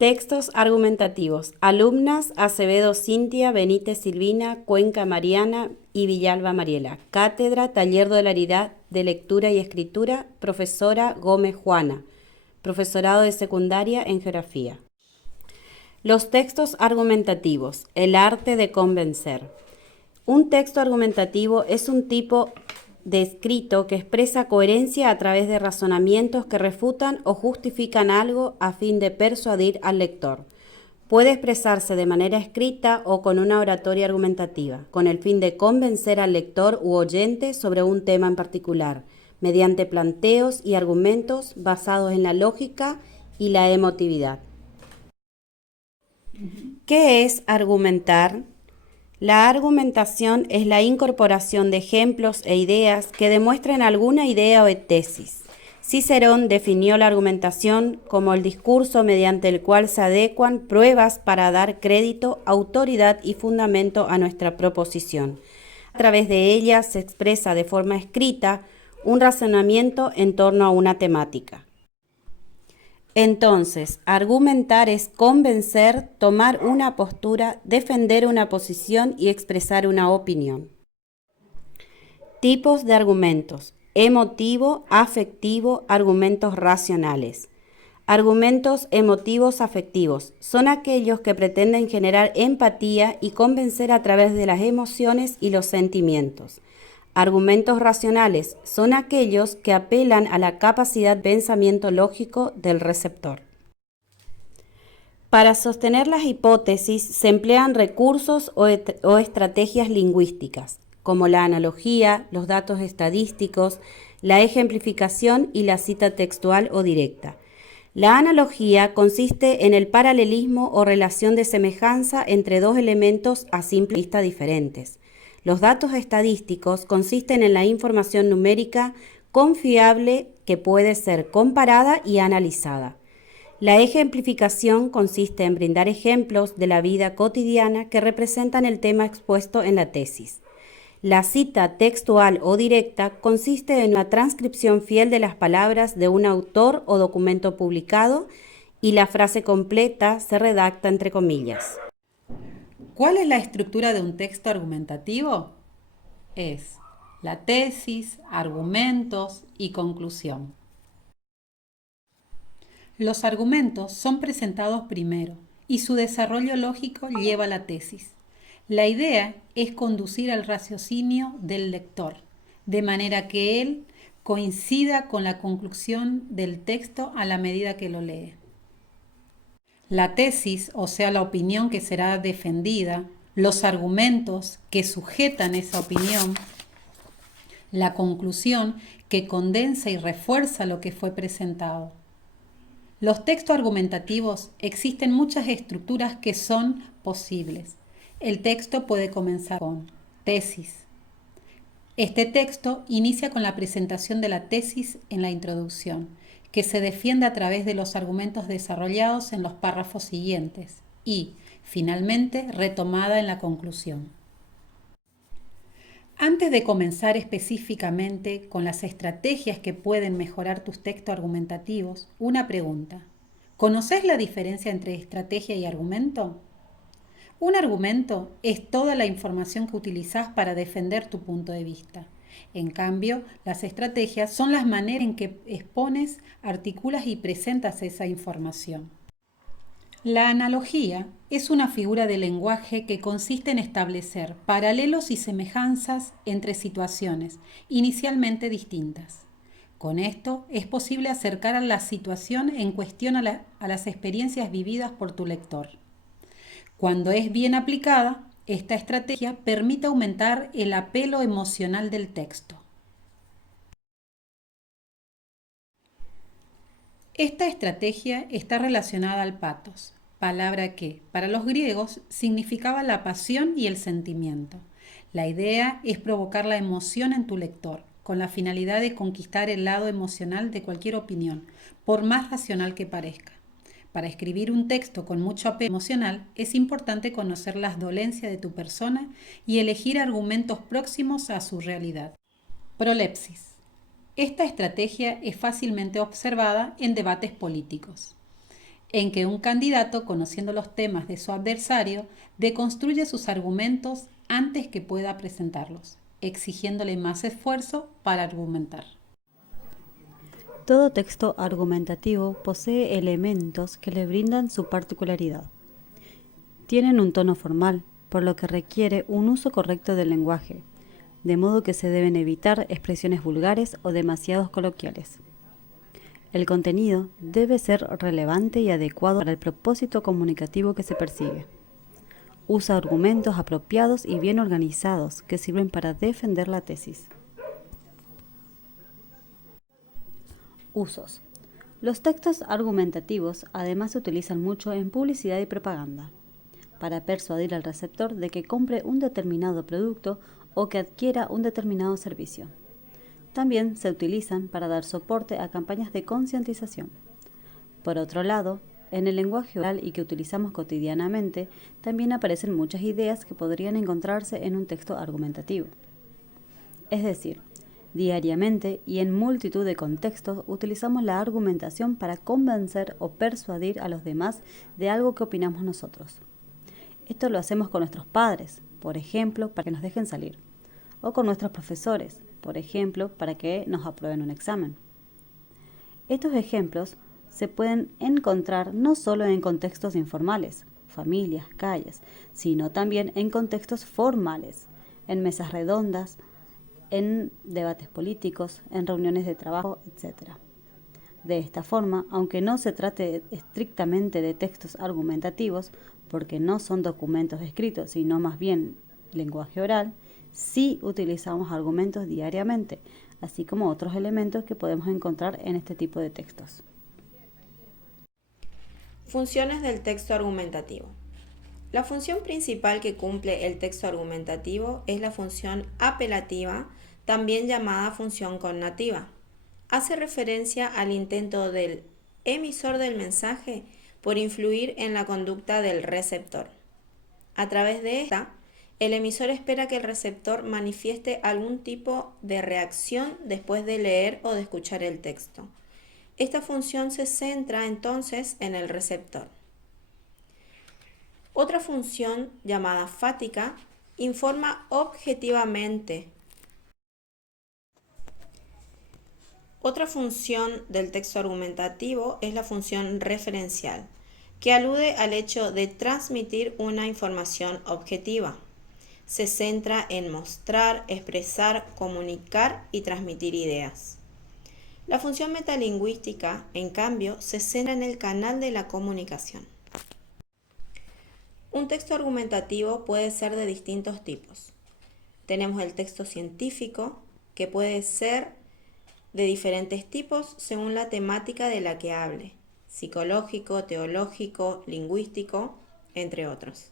Textos argumentativos. Alumnas: Acevedo Cintia, Benítez Silvina, Cuenca Mariana y Villalba Mariela. Cátedra, Taller de Oralidad de Lectura y Escritura, profesora Gómez Juana. Profesorado de Secundaria en Geografía. Los textos argumentativos. El arte de convencer. Un texto argumentativo es un tipo de escrito que expresa coherencia a través de razonamientos que refutan o justifican algo a fin de persuadir al lector. Puede expresarse de manera escrita o con una oratoria argumentativa, con el fin de convencer al lector u oyente sobre un tema en particular, mediante planteos y argumentos basados en la lógica y la emotividad. ¿Qué es argumentar? La argumentación es la incorporación de ejemplos e ideas que demuestren alguna idea o tesis. Cicerón definió la argumentación como el discurso mediante el cual se adecuan pruebas para dar crédito, autoridad y fundamento a nuestra proposición. A través de ella se expresa de forma escrita un razonamiento en torno a una temática. Entonces, argumentar es convencer, tomar una postura, defender una posición y expresar una opinión. Tipos de argumentos: emotivo, afectivo, argumentos racionales. Argumentos emotivos afectivos son aquellos que pretenden generar empatía y convencer a través de las emociones y los sentimientos. Argumentos racionales son aquellos que apelan a la capacidad de pensamiento lógico del receptor. Para sostener las hipótesis se emplean recursos o estrategias lingüísticas, como la analogía, los datos estadísticos, la ejemplificación y la cita textual o directa. La analogía consiste en el paralelismo o relación de semejanza entre dos elementos a simple vista diferentes. Los datos estadísticos consisten en la información numérica confiable que puede ser comparada y analizada. La ejemplificación consiste en brindar ejemplos de la vida cotidiana que representan el tema expuesto en la tesis. La cita textual o directa consiste en una transcripción fiel de las palabras de un autor o documento publicado y la frase completa se redacta entre comillas. ¿Cuál es la estructura de un texto argumentativo? Es la tesis, argumentos y conclusión. Los argumentos son presentados primero y su desarrollo lógico lleva a la tesis. La idea es conducir al raciocinio del lector, de manera que él coincida con la conclusión del texto a la medida que lo lee. La tesis, o sea, la opinión que será defendida, los argumentos que sujetan esa opinión, la conclusión que condensa y refuerza lo que fue presentado. Los textos argumentativos existen muchas estructuras que son posibles. El texto puede comenzar con tesis. Este texto inicia con la presentación de la tesis en la introducción, que se defiende a través de los argumentos desarrollados en los párrafos siguientes y, finalmente, retomada en la conclusión. Antes de comenzar específicamente con las estrategias que pueden mejorar tus textos argumentativos, una pregunta. ¿Conoces la diferencia entre estrategia y argumento? Un argumento es toda la información que utilizas para defender tu punto de vista. En cambio, las estrategias son las maneras en que expones, articulas y presentas esa información. La analogía es una figura de lenguaje que consiste en establecer paralelos y semejanzas entre situaciones inicialmente distintas. Con esto es posible acercar a la situación en cuestión a las experiencias vividas por tu lector. Cuando es bien aplicada, esta estrategia permite aumentar el apelo emocional del texto. Esta estrategia está relacionada al pathos, palabra que, para los griegos, significaba la pasión y el sentimiento. La idea es provocar la emoción en tu lector, con la finalidad de conquistar el lado emocional de cualquier opinión, por más racional que parezca. Para escribir un texto con mucho apelo emocional, es importante conocer las dolencias de tu persona y elegir argumentos próximos a su realidad. Prolepsis. Esta estrategia es fácilmente observada en debates políticos. en que un candidato, conociendo los temas de su adversario, deconstruye sus argumentos antes que pueda presentarlos, exigiéndole más esfuerzo para argumentar. Todo texto argumentativo posee elementos que le brindan su particularidad. Tienen un tono formal, por lo que requiere un uso correcto del lenguaje, de modo que se deben evitar expresiones vulgares o demasiado coloquiales. El contenido debe ser relevante y adecuado para el propósito comunicativo que se persigue. Usa argumentos apropiados y bien organizados que sirven para defender la tesis. Usos. Los textos argumentativos además se utilizan mucho en publicidad y propaganda, para persuadir al receptor de que compre un determinado producto o que adquiera un determinado servicio. También se utilizan para dar soporte a campañas de concientización. Por otro lado, en el lenguaje oral y que utilizamos cotidianamente, también aparecen muchas ideas que podrían encontrarse en un texto argumentativo. Es decir, diariamente y en multitud de contextos utilizamos la argumentación para convencer o persuadir a los demás de algo que opinamos nosotros. Esto lo hacemos con nuestros padres, por ejemplo, para que nos dejen salir, o con nuestros profesores, por ejemplo, para que nos aprueben un examen. Estos ejemplos se pueden encontrar no solo en contextos informales, familias, calles, sino también en contextos formales, en mesas redondas, en debates políticos, en reuniones de trabajo, etc. De esta forma, aunque no se trate estrictamente de textos argumentativos, porque no son documentos escritos, sino más bien lenguaje oral, sí utilizamos argumentos diariamente, así como otros elementos que podemos encontrar en este tipo de textos. Funciones del texto argumentativo. La función principal que cumple el texto argumentativo es la función apelativa, también llamada función connativa. Hace referencia al intento del emisor del mensaje por influir en la conducta del receptor. A través de esta, el emisor espera que el receptor manifieste algún tipo de reacción después de leer o de escuchar el texto. Esta función se centra entonces en el receptor. Otra función, llamada fática, informa objetivamente. Otra función del texto argumentativo es la función referencial, que alude al hecho de transmitir una información objetiva. Se centra en mostrar, expresar, comunicar y transmitir ideas. La función metalingüística, en cambio, se centra en el canal de la comunicación. Un texto argumentativo puede ser de distintos tipos. Tenemos el texto científico, que puede ser de diferentes tipos según la temática de la que hable, psicológico, teológico, lingüístico, entre otros.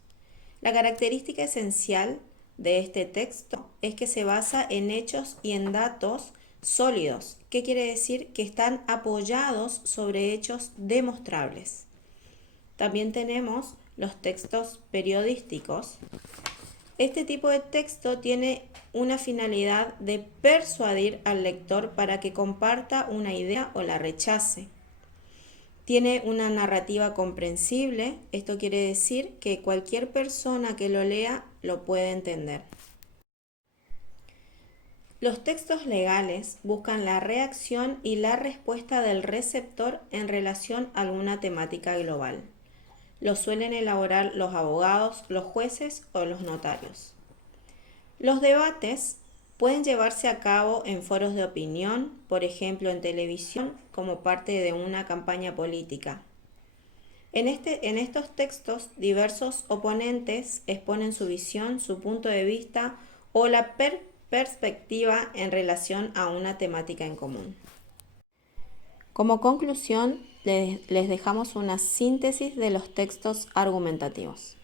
La característica esencial de este texto es que se basa en hechos y en datos sólidos. ¿Qué quiere decir? Que están apoyados sobre hechos demostrables. También tenemos los textos periodísticos. Este tipo de texto tiene una finalidad de persuadir al lector para que comparta una idea o la rechace. Tiene una narrativa comprensible, esto quiere decir que cualquier persona que lo lea lo puede entender. Los textos legales buscan la reacción y la respuesta del receptor en relación a alguna temática global. Los suelen elaborar los abogados, los jueces o los notarios. Los debates pueden llevarse a cabo en foros de opinión, por ejemplo en televisión, como parte de una campaña política. En estos textos, diversos oponentes exponen su visión, su punto de vista o la perspectiva en relación a una temática en común. Como conclusión, les dejamos una síntesis de los textos argumentativos.